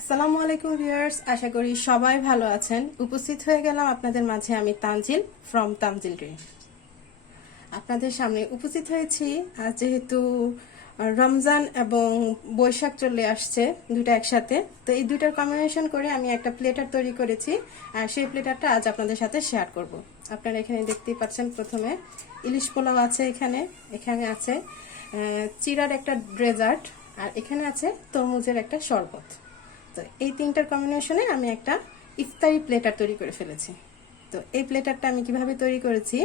আসসালামু আলাইকুম ভিউয়ার্স, আশা করি সবাই ভালো আছেন। উপস্থিত হয়ে গেলাম আপনাদের মাঝে আমি তানজিল ফ্রম তানজিল ড্রিম। আপনাদের সামনে উপস্থিত হয়েছি আজ যেহেতু রমজান এবং বৈশাখ চলে আসছে দুটো একসাথে, তো এই দুইটার কম্বিনেশন করে আমি একটা প্লেটার তৈরি করেছি আর সেই প্লেটারটা আজ আপনাদের সাথে শেয়ার করব। আপনারা এখানে দেখতেই পাচ্ছেন, প্রথমে ইলিশ পোলাও আছে, এখানে এখানে আছে চিড়ার একটা ডেজার্ট, আর এখানে আছে তরমুজের একটা শরবত। তো এই তিনটার কম্বিনেশনে আমি একটা ইফতারি প্লেটার তৈরি করে ফেলেছি। তো এই প্লেটারটা আমি কিভাবে তৈরি করেছি,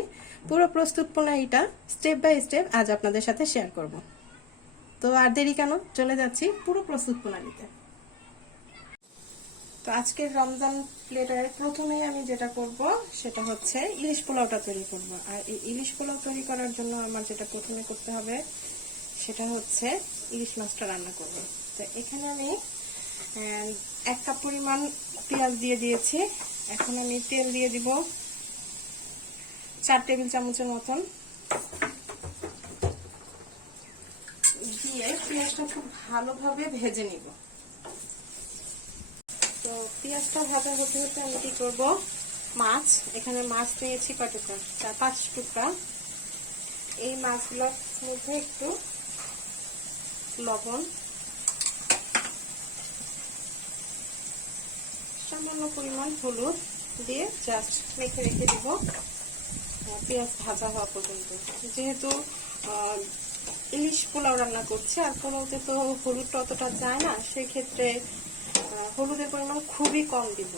পুরো প্রস্তুত প্রণালীটা স্টেপ বাই স্টেপ আজ আপনাদের সাথে শেয়ার করব। তো আর দেরি কেন, চলে যাচ্ছি পুরো প্রস্তুত প্রণালীতে। তো আজকের রমজান প্লেটারে প্রথমেই আমি যেটা করব সেটা হচ্ছে ইলিশ পোলাওটা তৈরি করব। আর এই ইলিশ পোলাও তৈরি করার জন্য আমার যেটা প্রথমে করতে হবে সেটা হচ্ছে ইলিশ মাছটা রান্না করব। তো এখানে আমি 1 কাপ পরিমাণ পেঁয়াজ দিয়ে দিয়েছি। এখন আমি তেল দিয়ে দিব 4 টেবিল চামচের মতন, দিয়ে পেঁয়াজটা খুব ভালোভাবে ভেজে নিব। তো পেঁয়াজটা ভাজা হতে হতে আমি কি করব, মাছ, এখানে মাছ নিয়েছি কয় টুকরা, 4-5 টুকরা। এই মাছগুলোর মধ্যে একটু লবণ, সামান্য পরিমাণ হলুদ দিয়ে জাস্ট মেখে রেখে দিব পেঁয়াজ ভাজা হওয়া পর্যন্ত। যেহেতু ইলিশ পোলাও রান্না করছি আর পোলাওতে তো হলুদটা অতটা যায় না, সেক্ষেত্রে হলুদের পরিমাণ খুবই কম দিব,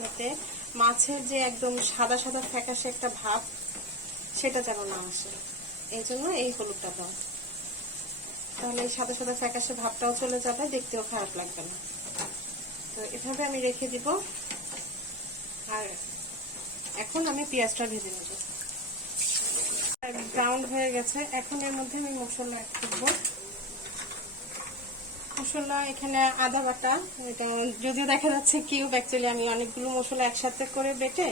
যাতে মাছের যে একদম সাদা সাদা ফ্যাকাশে একটা ভাব সেটা যেন না আসে, এই জন্য এই হলুদটা দাও। তাহলে এই সাদা সাদা ফ্যাকাশে ভাবটাও চলে যাবে, দেখতেও খারাপ লাগবে না। তো এভাবে আমি রেখে দিব। আর এখন আমি পেঁয়াজটা ভেজে নেব। ব্রাউন হয়ে গেছে, এখন এর মধ্যে আমি মশলা অ্যাড করব। মশলা এখানে আদা বাটা, এটা যদিও দেখা যাচ্ছে কিউব, অ্যাকচুয়ালি আমি অনেকগুলো মশলা একসাথে করে বেটে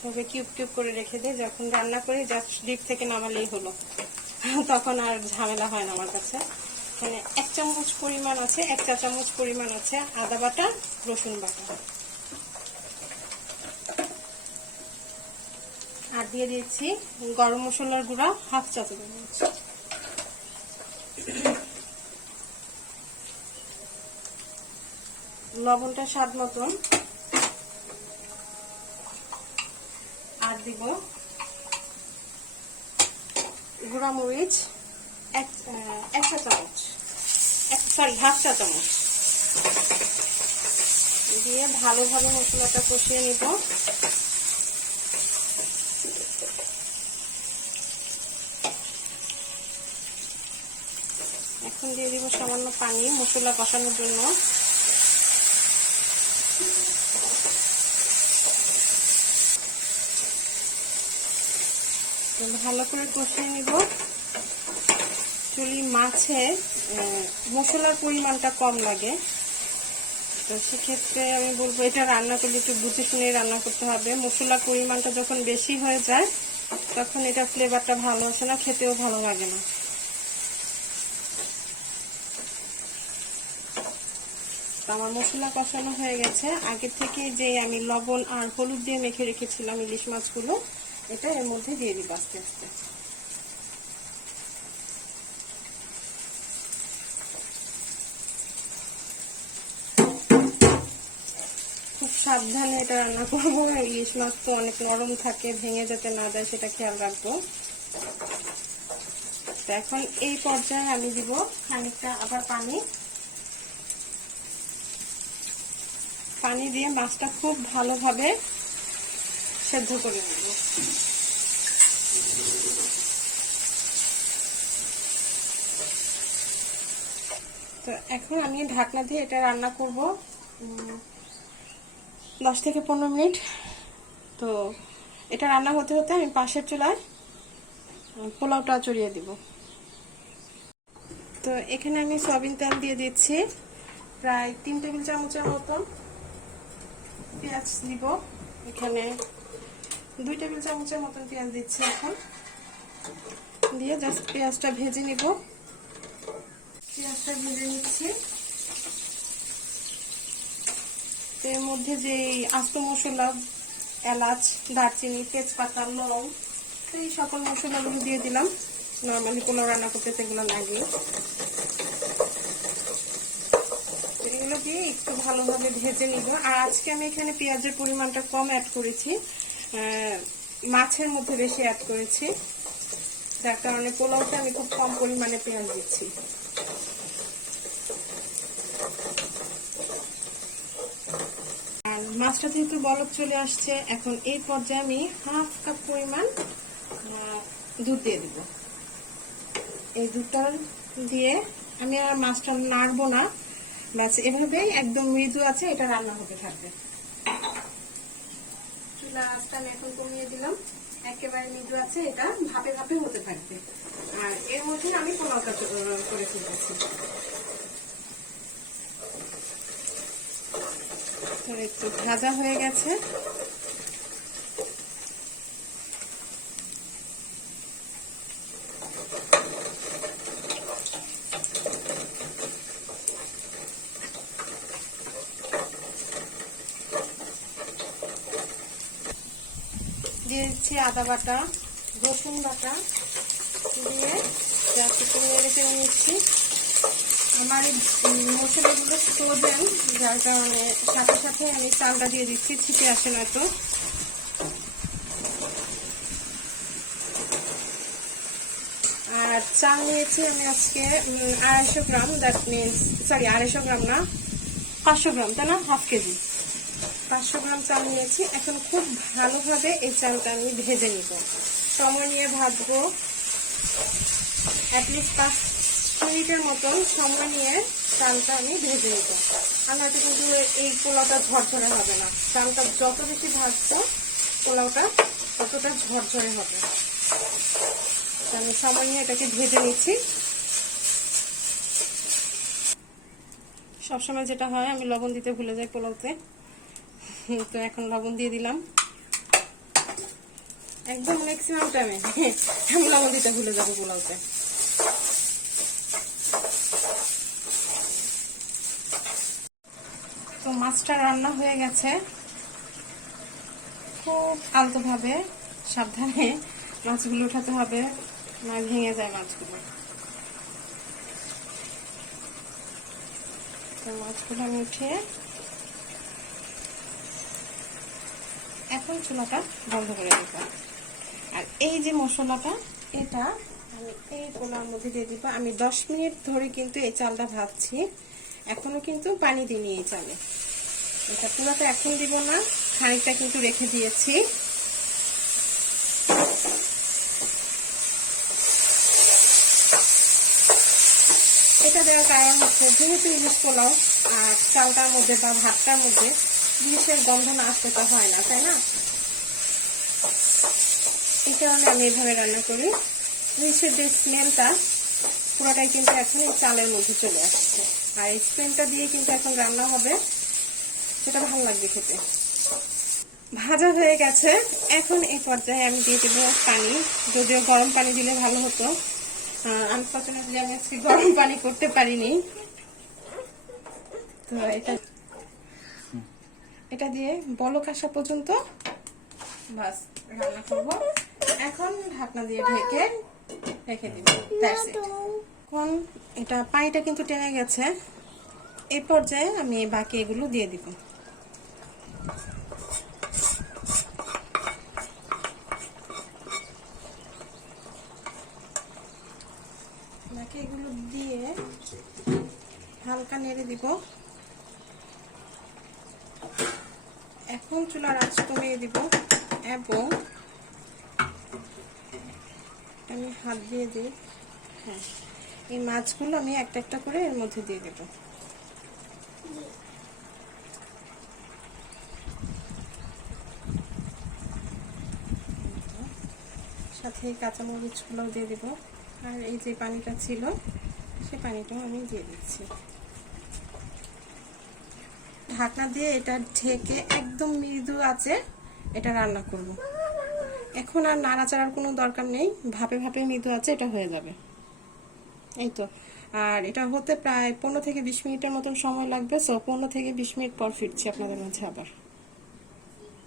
তবে কিউব কিউব করে রেখে দিই, যখন রান্না করি জাস্ট ডিপ থেকে নামালেই হলো, তখন আর ঝামেলা হয় না আমার কাছে। এখানে 1 চামচ পরিমাণ আছে, 1 চা চামচ পরিমাণ আছে আদা বাটা, রসুন বাটা, আর দিয়ে দিচ্ছি গরম মশলার গুঁড়া 1/2 চা চামচ। লবণটা স্বাদ মতন, আর দিব গুঁড়া মরিচ 1 চা চামচ, 1/2 চা চামচ দিয়ে ভালোভাবে মশলাটা কষিয়ে নিব। এখন দিয়ে দিব সামান্য পানি মশলা কষানোর জন্য। ভালো করে কষিয়ে নিব। চুলি মাছে মশলার পরিমাণটা কম লাগে, তো সেক্ষেত্রে আমি বলবো এটা রান্না করলে একটু বুঝে শুনে রান্না করতে হবে। মশলার পরিমাণটা যখন বেশি হয়ে যায় তখন এটা ফ্লেভারটা ভালো আসে না, খেতেও ভালো লাগে না। আমার মশলা কষানো হয়ে গেছে। আগে থেকে যে আমি লবণ আর হলুদ দিয়ে মেখে রেখেছিলাম ইলিশ মাছগুলো, এটা এর মধ্যে দিয়ে দিব আস্তে আস্তে। খুব সাবধানে এটা রান্না করবো, ইলিশ মাছ তো অনেক নরম থাকে, ভেঙে যেতে না যায় সেটা খেয়াল রাখবো। তো এখন এই পর্যায়ে আমি দিব খানিকটা আবার পানি দিয়ে মাছটা খুব ভালোভাবে সেদ্ধ করে নেব। তো এখন আমি ঢাকনা দিয়ে এটা রান্না করব 10 থেকে 15 মিনিট। তো এটা রান্না হতে হতে আমি পাশের চুলায় পোলাওটা চড়িয়ে দিব। তো এখানে আমি সয়াবিন তেল দিয়ে দিচ্ছি প্রায় 3 টেবিল চামচের মতন। পেঁয়াজ দিব, এখানে 2 টেবিল চামচের মতন পেঁয়াজ দিচ্ছি। এখন দিয়ে জাস্ট পেঁয়াজটা ভেজে নিব। পেঁয়াজটা ভেজে নিচ্ছি। এর মধ্যে যে আস্ত মশলা, এলাচ, দারচিনি, তেজপাতা, লং, এই সকল মশলাগুলো দিয়ে দিলাম। নর্মালি পোলাও রান্না করতে সেগুলো লাগে। এগুলো দিয়ে একটু ভালোভাবে ভেজে নিব। আর আজকে আমি এখানে পেঁয়াজের পরিমাণটা কম অ্যাড করেছি, মাছের মধ্যে বেশি অ্যাড করেছি, যার কারণে পোলাওতে আমি খুব কম পরিমাণে পেঁয়াজ দিচ্ছি। আর মাছটা যেহেতু বলক চলে আসছে, এখন এই পর্যায়ে আমি হাফ কাপ পরিমাণ দুধ দিয়ে দিব। এই দুধটা দিয়ে আমি আর মাছটা নাড়বো না, বাস এভাবেই একদম মৃদু আছে এটা রান্না হতে থাকবে। চুলার আঁচটা আমি এখন কমিয়ে দিলাম, একেবারে মৃদু আছে, এটা ভাপে ভাপে হতে থাকবে। আর এর মধ্যে আমি পোলাওটা করে ফেলতেছি। একটু ভাজা হয়ে গেছে। দিয়ে দিচ্ছি আদা বাটা, রসুন বাটা দিয়ে জাস্ট একটু নেড়ে চেড়ে নিচ্ছি। আমার এই মশলাগুলো ফ্রোজেন, যার কারণে সাথে সাথে আমি চালটা দিয়ে দিচ্ছি, ছিটে আসে না তো। আর চাল নিয়েছি আমি আজকে 250 গ্রাম, দ্যাট মিনস সরি 250 গ্রাম না, 500 গ্রাম, তাই না, হাফ কেজি। 500 গ্রাম চাল নিয়েছি। এখন খুব ভালোভাবে এই চালটা আমি ভেজে নিব, সময় নিয়ে ভাজবো। অ্যাটলিস্ট 5 মিনিটের মতন সময় নিয়ে চালটা আমি ভেজে নিব। আর হয়তো কিন্তু এই পোলাওটা ঝরঝরে হবে না। চালটা যত বেশি ভাজবো পোলাওটা ততটা ঝরঝরে হবে। আমি সময় নিয়ে এটাকে ভেজে নিচ্ছি। সবসময় যেটা হয়, আমি লবণ দিতে ভুলে যাই পোলাওতে, তো এখন লবণ দিয়ে দিলাম। একদম ম্যাক্সিমাম টাইমে আমি লবণ দিতে ভুলে যাবো পোলাওতে। তো মাছটা রান্না হয়ে গেছে। খুব আলতোভাবে সাবধানে মাছগুলো উঠাতে হবে, না ভেঙে যায় মাছগুলো। তো মাছগুলো আমি উঠিয়ে এখন চুলাটা বন্ধ করে দেব। আর এই যে মশলাটা, এটা আমি এই পোলাওর মধ্যে দিয়ে দিব। আমি 10 মিনিট ধরে কিন্তু এই চালটা ভাজছি, এখনো কিন্তু পানি দিইনি এই চালে। এটা পুরোটা এখন দিব না, খানিকটা কিন্তু রেখে দিয়েছি। এটা দেওয়ার কারণ হচ্ছে, যেহেতু ইলিশ পোলাও আর চালটার মধ্যে বা ভাতটার মধ্যে ইলিশের গন্ধ না আসতে তো হয় না, তাই না? এই কারণে আমি এইভাবে রান্না করি। ইলিশের যে স্মেলটা পুরোটাই কিন্তু এখন এই চালের মধ্যে চলে আসছে। আর এই স্মেলটা দিয়ে কিন্তু এখন রান্না হবে, সেটা ভালো লাগবে খেতে। ভাজা হয়ে গেছে। এখন এই পর্যায়ে আমি দিয়ে দেবো পানি। যদিও গরম পানি দিলে ভালো হতো, আনফরচুনেটলি আমি আজকে গরম পানি করতে পারিনি। তো এটা দিয়ে বলক আসা পর্যন্ত বাস রান্না করব। এখন ঢাকনা দিয়ে ঢেকে রেখে দিব। এখন এটা পানিটা কিন্তু টেনে গেছে। এই পর্যায়ে আমি বাকি এগুলো দিয়ে দিব। বাকি এগুলো দিয়ে হালকা নেড়ে দিব। এখন চুলার আঁচ কমিয়ে দিব এবং আমি হাত দিয়ে দিই। হ্যাঁ, এই মাছগুলো আমি একটা একটা করে এর মধ্যে দিয়ে দেব। সাথে কাঁচামরিচগুলোও দিয়ে দেব। আর এই যে পানিটা ছিল, সে পানিটাও আমি দিয়ে দিচ্ছি। ঢাকনা দিয়ে এটা ঢেকে একদম মৃদু আঁচে এটা রান্না করব। এখন আর নাড়াচাড়ার কোনো দরকার নেই, ভাপে ভাপে মৃদু আঁচে এটা হয়ে যাবে। এই তো আর এটা হতে প্রায় 15 থেকে 20 মিনিটের মতন সময় লাগবে। সো 15 থেকে 20 মিনিট পর ফিরছি আপনাদের মাঝে আবার।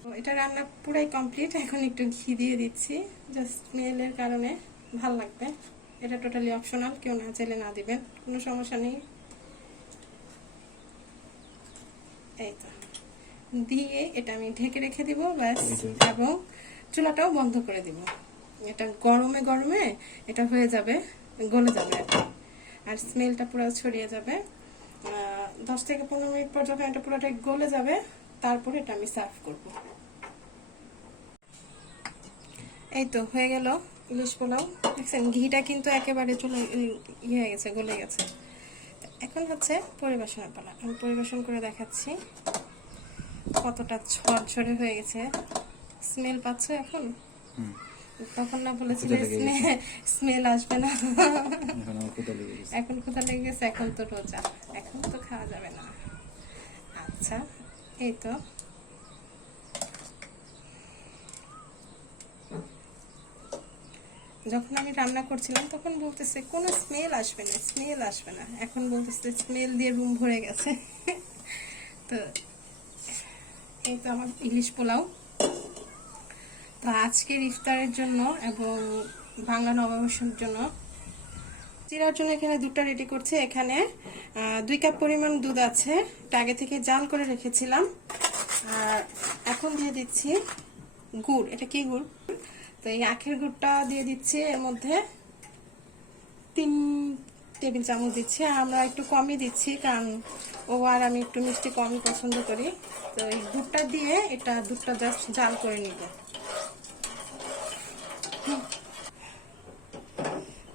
তো এটা রান্না পুরাই কমপ্লিট। এখন একটু ঘি দিয়ে দিচ্ছি, জাস্ট স্মেলের কারণে ভাল লাগবে। এটা টোটালি অপশনাল, কেউ না চাইলে না দিবেন, কোনো সমস্যা নেই। এই তো দিয়ে এটা আমি ঢেকে রেখে দিব ব্যাস, এবং চুলাটাও বন্ধ করে দিব। এটা গরমে গরমে এটা হয়ে যাবে, গলে যাবে আর স্মেলটা পুরো ছড়িয়ে যাবে। 10 থেকে 15 মিনিট পর যখন এটা পুরোটা গলে যাবে, তারপরে এটা আমি সার্ভ করব। এই তো হয়ে গেল ইলিশ পোলাও। দেখছেন ঘিটা কিন্তু একেবারে চলে হয়ে গেছে, গলে গেছে। এখন হচ্ছে পরিবেশনের পালা। আমি পরিবেশন করে দেখাচ্ছি কতটা ঝরঝরে হয়ে গেছে। স্মেল পাচ্ছ এখন? তখন না বলেছিলে স্মেল আসবে না, এখন ক্ষুধা লেগে গেছে। এখন তো রোজা, এখন তো খাওয়া যাবে না। আচ্ছা এই তো যখন আমি রান্না করছিলাম তখন বলতেছে কোনো স্মেল আসবে না, স্মেল আসবে না। এখন বলতেছে স্মেল দিয়ে রুম ভরে গেছে। তো এই তো আমার ইলিশ পোলাও। তো আজকের ইফতারের জন্য এবং বাংলা নববর্ষের জন্য চিরার জন্য এখানে দুধটা রেডি করছি। এখানে 2 কাপ পরিমাণ দুধ আছে, এটা আগে থেকে জাল করে রেখেছিলাম। আর এখন দিয়ে দিচ্ছি গুড়। এটা কি গুড়? তো এই আখের গুড়টা দিয়ে দিচ্ছি, এর মধ্যে 3 টেবিল চামচ দিচ্ছি। আর আমরা একটু কমই দিচ্ছি, কারণ ও আর আমি একটু মিষ্টি কমই পছন্দ করি। তো এই গুড়টা দিয়ে এটা দুধটা জাস্ট জাল করে নিব।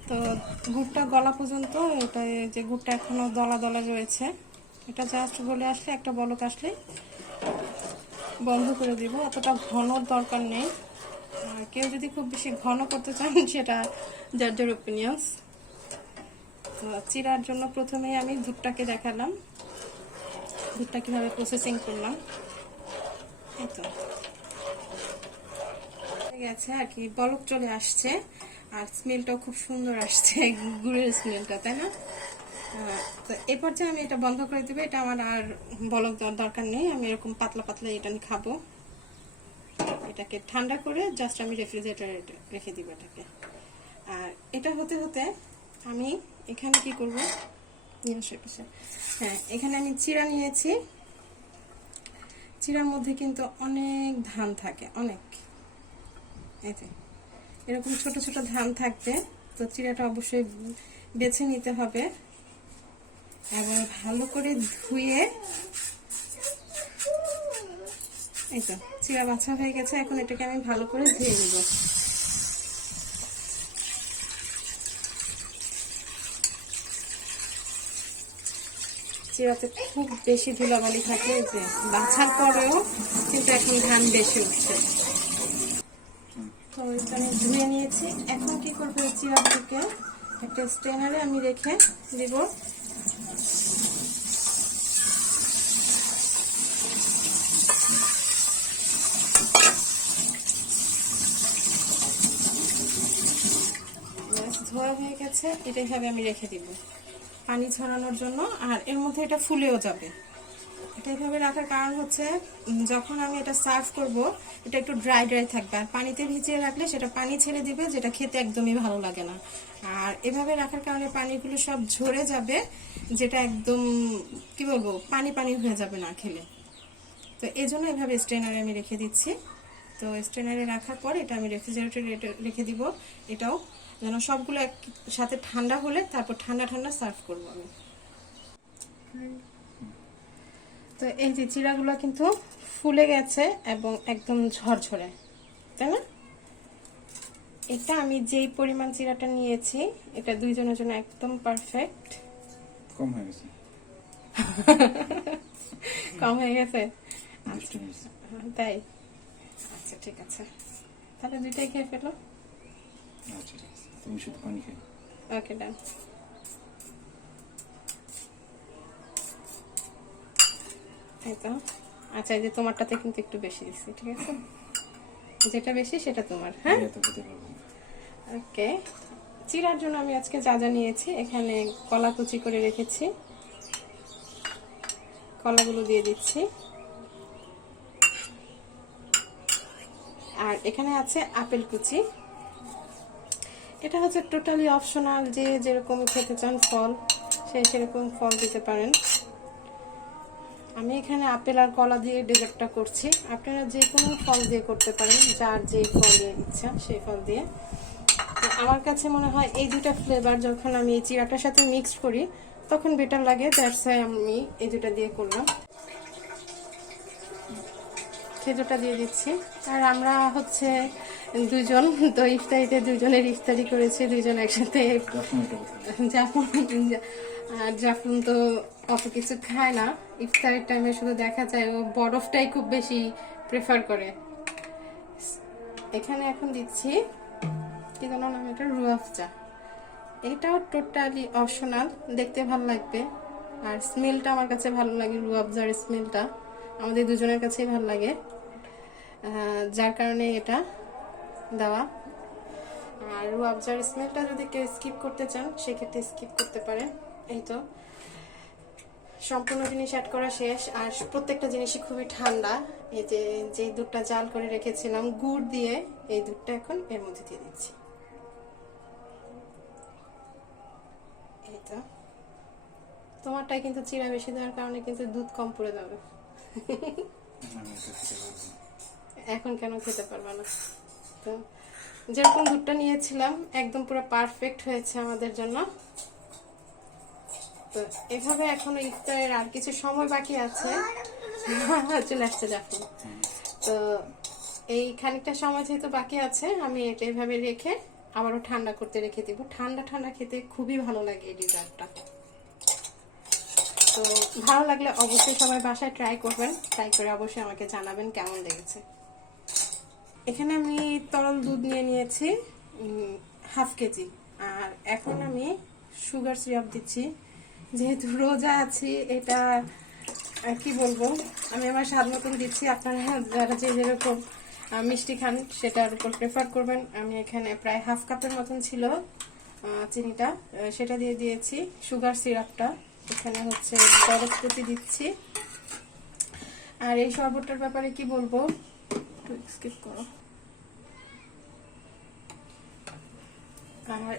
তো গুড়টা গলা পর্যন্ত, এটা যে গুড়টা এখনো দলা দলা রয়েছে, এটা জাস্ট গলে আসলে, একটা বলক আসলে বন্ধ করে দিব। অতটা ঘনর দরকার নেই। আর কেউ যদি খুব বেশি ঘন করতে চান সেটা যার যার ওপিনিয়ন্স। তো চিরার জন্য প্রথমেই আমি দুধটাকে দেখালাম, দুধটা কিভাবে প্রসেসিং করলাম। এই তো গেছে আর কি, বলক চলে আসছে আর স্মেলটাও খুব সুন্দর আসছে, গুড়ের স্মেলটা, তাই না? তো এই পর্যায়ে আমি এটা বন্ধ করে দেবো। এটা আমার আর বলক দেওয়ার দরকার নেই, আমি এরকম পাতলা পাতলা এটা আমি খাবো। এটাকে ঠান্ডা করে জাস্ট আমি রেফ্রিজারেটরে রেখে দিব এটাকে। আর এটা হতে হতে আমি এখানে কি করব, হ্যাঁ এখানে আমি চিড়া নিয়েছি। চিড়ার মধ্যে কিন্তু অনেক ধান থাকে, অনেক, এই যে এরকম ছোট ছোট ধান থাকবে। তো চিড়াটা অবশ্যই বেছে নিতে হবে এবং ভালো করে ধুয়ে, এই তো চিড়া বাছা হয়ে গেছে। এখন এটাকে আমি ভালো করে ধুয়ে নিব। চিড়াতে খুব বেশি ধুলাবালি থাকে, যে বাছার পরেও কিন্তু এখন ধান বেশি উঠছে। তো এটা আমি ধুয়ে নিয়েছি। এখন কি করবো, চিড়াটাকে একটা স্ট্রেনারে আমি রেখে দিব। ধোয়া হয়ে গেছে, এটা এভাবে আমি রেখে দিব পানি ঝরানোর জন্য। আর এর মধ্যে এটা ফুলেও যাবে। এটা এভাবে রাখার কারণ হচ্ছে, যখন আমি এটা সার্ভ করব এটা একটু ড্রাই ড্রাই থাকবে। আর পানিতে ভিজিয়ে রাখলে সেটা পানি ছেড়ে দিবে, যেটা খেতে একদমই ভালো লাগে না। আর এভাবে রাখার কারণে পানিগুলো সব ঝরে যাবে, যেটা একদম কি বলবো, পানি পানি হয়ে যাবে না খেলে। তো এই জন্য এভাবে স্ট্রেনারে আমি রেখে দিচ্ছি। তো স্ট্রেনারে রাখার পর এটা আমি রেফ্রিজারেটরে রেখে দিব। এটাও যেন সবগুলো একসাথে ঠান্ডা হলে তারপর ঠান্ডা ঠান্ডা সার্ভ করবো আমি। তো এই যে চিড়াগুলো কিন্তু ফুলে গেছে এবং একদম ঝরঝরে, তাই না? এটা আমি যেই পরিমাণ চিড়াটা নিয়েছি, এটা দুইজনের জন্য একদম পারফেক্ট। কম হয়ে গেছে। কম হয়ে গেছে, তাই? আচ্ছা ঠিক আছে, তাহলে দুইটাই খেয়ে ফেলো। আচ্ছা ঠিক আছে, তুমি শুধু পানি খেয়ে। ওকে ডান। এই তো, আচ্ছা এই যে তোমারটাতে কিন্তু একটু বেশি দিচ্ছি, ঠিক আছে? যেটা বেশি সেটা তোমার, হ্যাঁ? ওকে, চিড়ার জন্য আমি আজকে যা যা নিয়েছি, এখানে কলা কুচি করে রেখেছি, কলাগুলো দিয়ে দিচ্ছি। আর এখানে আছে আপেল কুচি। এটা হচ্ছে টোটালি অপশনাল, যে যেরকম খেতে চান ফল সে সেরকম ফল দিতে পারেন। আমি এখানে আপেল আর কলা দিয়ে ডেজার্টটা করছি, আপনারা যে কোনো ফল দিয়ে করতে পারেন, যার যে ফল দিয়ে ইচ্ছা সেই ফল দিয়ে। তো আমার কাছে মনে হয় এই দুটা ফ্লেভার যখন আমি এই চিড়াটার সাথে মিক্সড করি তখন বেটার লাগে, দ্যাটস ওয়াই আমি এই দুটা দিয়ে করলাম। খেজুরটা দিয়ে দিচ্ছি। আর আমরা হচ্ছে দুজন, তো ইফতারিতে দুজনের ইফতারি করেছি, দুজন একসাথে। জাফরুন তো অত কিছু খায় না ইফতারের টাইমে, শুধু দেখা যায় ও বরফটাই খুব বেশি প্রেফার করে। এখানে এখন দিচ্ছি কি যেন নাম, এটা রুয়াফজা। এটাও টোটালি অপশনাল, দেখতে ভালো লাগবে আর স্মেলটা আমার কাছে ভালো লাগে। রুয়াফজার স্মেলটা আমাদের দুজনের কাছেই ভালো লাগে, যার কারণে এটা দেওয়া। আর রুয়াফজার স্মেলটা যদি কেউ স্কিপ করতে চান সেক্ষেত্রে স্কিপ করতে পারেন। এই তো সম্পূর্ণ জিনিস অ্যাড করা শেষ। আর প্রত্যেকটা জিনিসই খুবই ঠান্ডা। এই যে দুধটা জাল করে রেখেছিলাম গুড় দিয়ে, এই দুধটা এখন এর মধ্যে দিয়ে দিচ্ছি। এই তো তোমারটাই কিন্তু চিড়া বেশি দেওয়ার কারণে কিন্তু দুধ কম পড়ে যাবে। এখন কেন খেতে পারবা না? তো যেরকম দুধটা নিয়েছিলাম একদম পুরো পারফেক্ট হয়েছে আমাদের জন্য। তো এভাবে এখনো ইফতারের আর কিছু সময় বাকি আছে, চলে আসছে যাচ্ছি। তো এই খানিকটা সময় যেহেতু বাকি আছে, আমি এটা এভাবে রেখে আবারও ঠান্ডা করতে রেখে দিব। ঠান্ডা ঠান্ডা খেতে খুবই ভালো লাগে এই ডিজার্টটা। তো ভালো লাগলে অবশ্যই সবাই বাসায় ট্রাই করবেন, ট্রাই করে অবশ্যই আমাকে জানাবেন কেমন লেগেছে। এখানে আমি তরল দুধ নিয়ে নিয়েছি 1/2 কেজি। আর এখন আমি সুগার সিরাপ দিচ্ছি, যেহেতু রোজা আছি। এটা কি বলবো, আমি আমার স্বাদ মতন দিচ্ছি। আপনারা যারা যে যেরকম মিষ্টি খান সেটার উপর প্রেফার করবেন। আমি এখানে প্রায় 1/2 কাপের মতন ছিল চিনিটা, সেটা দিয়ে দিয়েছি সুগার সিরাপটা। এখানে হচ্ছে বরফ কুচি দিচ্ছি। আর এই শরবতটার ব্যাপারে কি বলবো, একটু স্কিপ করো। আর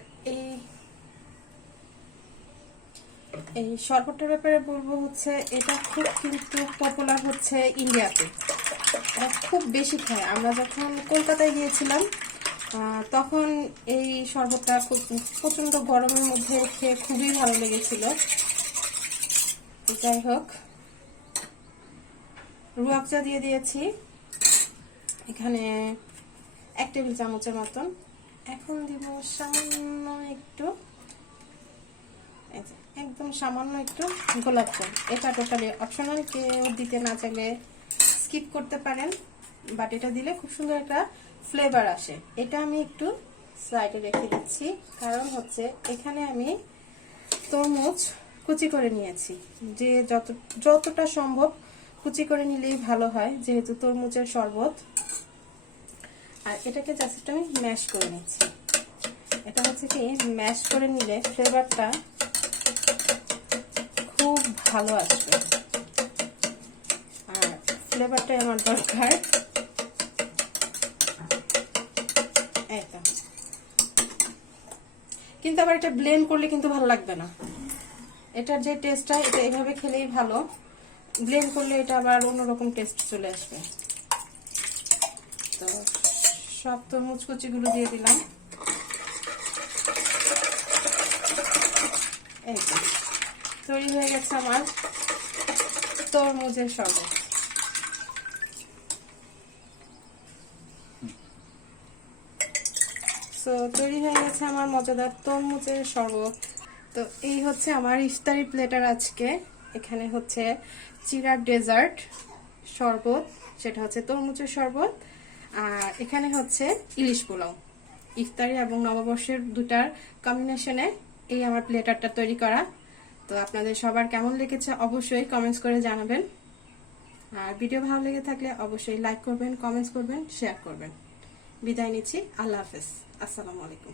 এই শরবতটার ব্যাপারে বলবো হচ্ছে এটা খুব কিন্তু পপুলার হচ্ছে ইন্ডিয়াতে, এটা খুব বেশি খায়। আমরা যখন কলকাতায় গিয়েছিলাম তখন এই শরবতটা খুব প্রচন্ড গরমের মধ্যে খেয়ে খুবই ভালো লেগেছিল। যাই হোক, রুয়াফজা দিয়ে দিয়েছি এখানে 1 টেবিল চামচের মতন। এখন দিব সামান্য একটু, একদম সামান্য একটু গোলাপ জল। এটা টোটালি অপশনাল, কেউ দিতে না চাইলে স্কিপ করতে পারেন, বাট এটা দিলে খুব সুন্দর একটা ফ্লেভার আসে। এটা আমি একটু সাইডে রেখে দিচ্ছি, কারণ হচ্ছে এখানে আমি তরমুজ কুচি করে নিয়েছি। যে যতটা সম্ভব কুচি করে নিলেই ভালো হয়, যেহেতু তরমুজের শরবত। আর এটাকে জাস্ট আমি ম্যাশ করে নিচ্ছি। এটা হচ্ছে কি, ম্যাশ করে নিলে ফ্লেভারটা খুব ভালো আসবে। আর ফ্লেভারটাই আমার দরকার। এটা কিন্তু আবার এটা ব্লেন্ড করলে কিন্তু ভালো লাগবে না। এটার যে টেস্টটা, এটা এইভাবে খেলেই ভালো। ব্লেন্ড করলে এটা আবার অন্যরকম টেস্ট চলে আসবে। তো সব তরমুজ কুচিগুলো দিয়ে দিলাম। এই তো তৈরি হয়ে গেছে আমার তরমুজের শরবত। সো তৈরি হয়ে গেছে আমার মজাদার তরমুজের শরবত। তো এই হচ্ছে আমার ইফতারি প্লেটার আজকে। এখানে হচ্ছে চিড়ার ডেজার্ট শরবত, সেটা হচ্ছে তরমুজের শরবত। আর এখানে হচ্ছে ইলিশ পোলাও। ইফতারি এবং নববর্ষের দুটার কম্বিনেশনে এই আমার প্লেটারটা তৈরি করা। তো আপনাদের সবার কেমন লেগেছে অবশ্যই কমেন্টস করে জানাবেন। আর ভিডিও ভালো লেগে থাকলে অবশ্যই লাইক করবেন, কমেন্টস করবেন, শেয়ার করবেন। বিদায় নিচ্ছি, আল্লাহ হাফেজ, আসসালামু আলাইকুম।